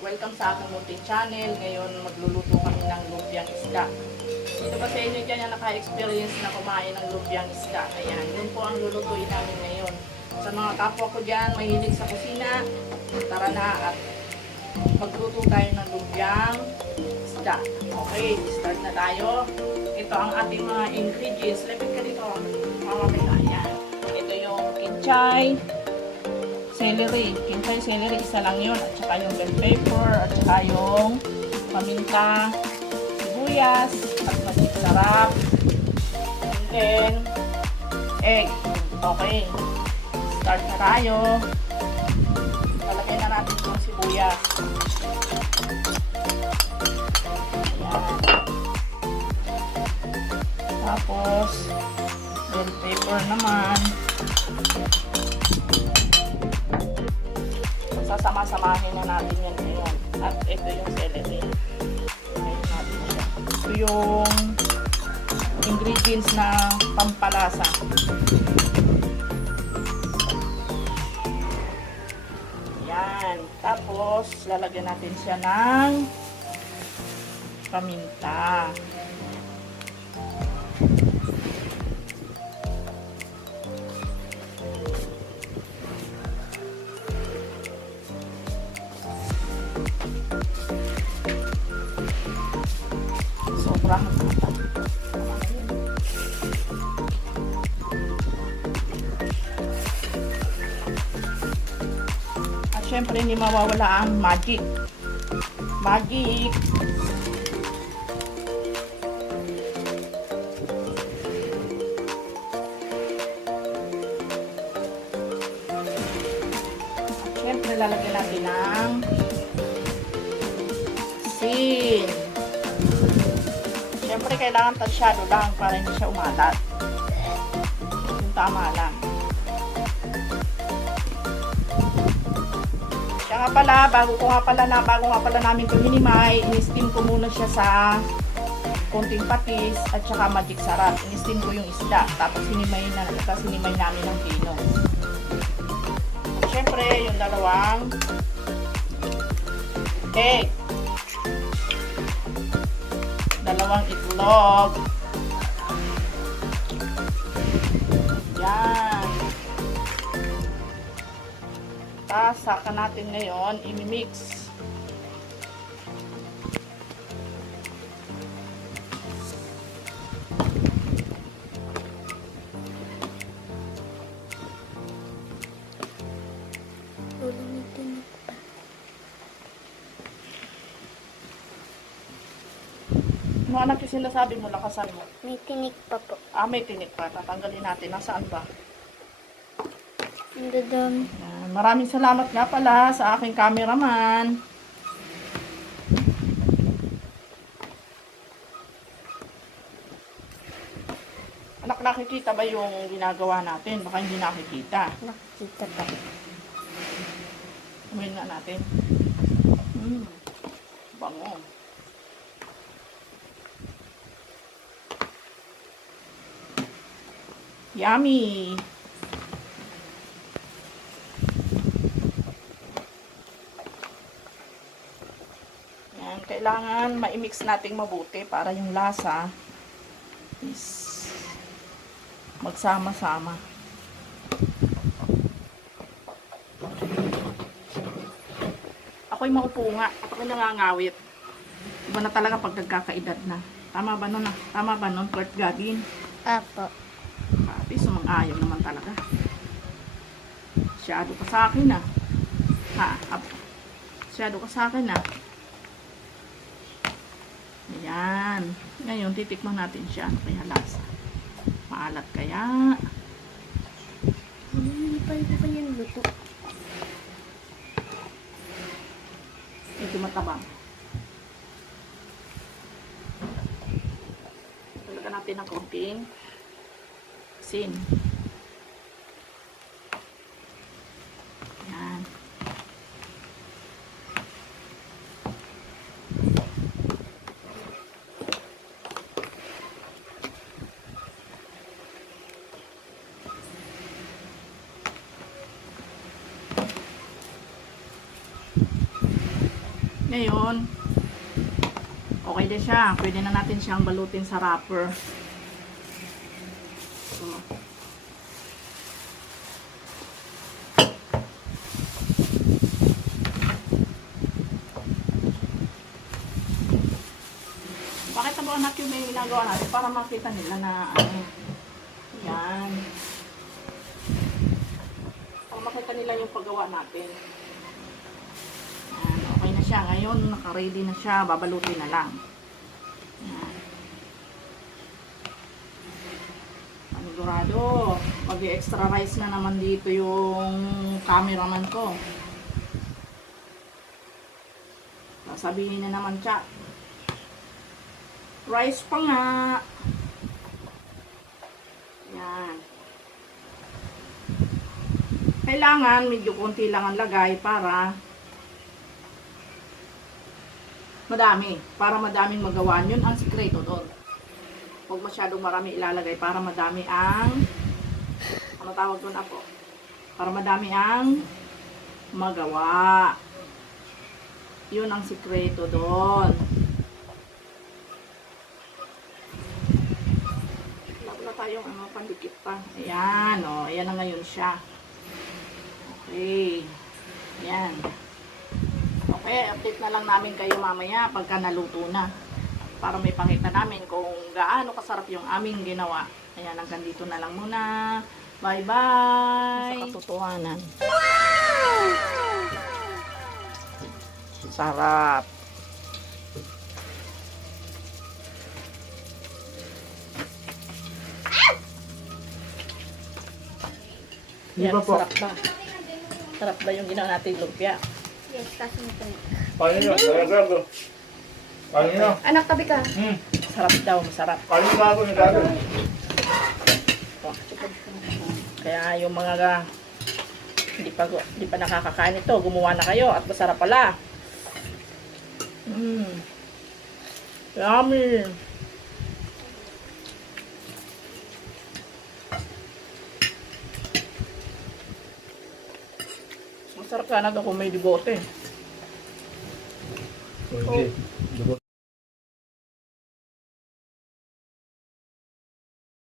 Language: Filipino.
Welcome sa aking munting channel. Ngayon magluluto kami ng lumpiang isda. Sino ba sa inyo dyan yung naka-experience na kumain ng lumpiang isda? Ayan, yun po ang lulutuin namin ngayon. Sa mga kapwa ko dyan, mahilig sa kusina, tara na at magluto tayo ng lumpiang isda. Okay, start na tayo. Ito ang ating mga ingredients. Lapit ka dito. Mamamila. Ayan. Ito yung kinchay, celery. Kinchay, celery, isa lang yun. At saka yung bell pepper, at saka yung paminta, sibuyas, at magic sarap. And then, egg. Okay. Start na tayo. Lalagay na natin yung sibuyas. Ayan. Tapos, bell pepper naman. Sasama-samahin na natin yan ngayon. At ito yung celery. Ngayon natin siya. Ito yung ingredients na pampalasa. Yan. Tapos, lalagyan natin siya ng paminta. Sobrang at syempre hindi mawawala ang magic. Magic. At syempre lalagyan natin ng asin. Siyempre, kailangan tansyado lang para hindi siya umalat. Yung tama lang. Siya nga pala, bago nga pala namin ito hinimay, in-steam ko muna siya sa konting patis at saka magic sarap. In-steam ko yung isda, tapos hinimay namin ng pino. Siyempre, yung dalawang egg. Dalawang itlog. Yan. Tapos, saka natin ngayon i-mix. Ano anak yung sinasabi mo, lakasan mo? May tinik pa po. Ah, may tinik pa. Tatanggalin natin. Nasaan ba? Ando doon. Maraming salamat nga pala sa aking cameraman. Anak, nakikita ba yung ginagawa natin? Baka hindi nakikita. Nakikita pa. Amin nga natin. Bango. Yummy! Yan, kailangan ma-mix nating mabuti para yung lasa is magsama-sama. Ako'y maupo nga. Ako'y nangangawit. Iba na talaga pag nagkakaedad na. Tama ba nun? Tama ba nun, Kurt Gagin? Apo. Pati sumang-ayaw naman talaga. Masyado ka sa akin ah. Masyado ka sa akin ah. Ayan. Ngayon, titikman natin siya. Ano kaya lasa? Maalat kaya? Hindi pa yung luto. Medyo matabang. Talaga natin ng konting asin. Yan. Ngayon, okay din siya. Pwede na natin siyang balutin sa wrapper. So, bakit na ba anak yung may ginagawa natin para makita nila na ano, yan. Para makita nila yung paggawa natin. Yan, okay na siya. Ngayon, naka-ready na siya. Babalutin na lang. Yan. Panigurado. Mag-extra rice na naman dito yung cameraman ko. Sasabihin na naman siya. Rice pa nga. Yan. Kailangan medyo konti lang ang lagay para madami. Para madaming magawa. Yun ang sikreto doon. Huwag masyadong marami ilalagay para madami ang ano tawag doon ako? Para madami ang magawa. Yun ang sikreto doon. Wala tayong ano, pandikit pa. Ayan, o. Ayan na ngayon siya. Okay. Ayan. Okay, update na lang namin kayo mamaya pagka naluto na. Para may pakita namin kung gaano kasarap yung aming ginawa. Ayan, hanggang dito na lang muna. Bye-bye! Sa katotohanan. Sarap. Yan, Iba po. sarap ba? Sarap ba yung ginawa natin lumpia? Yes, kasi nito. Kanino? Nagagago. Kanino? Anak, tabi ka. Sarap daw, masarap. Kanino gago? Nagagago. Kaya yung mga hindi pa nakakakain ito, gumawa na kayo at masarap pala. Yummy. Masarap sana kung may dibote. Hindi. Dugot.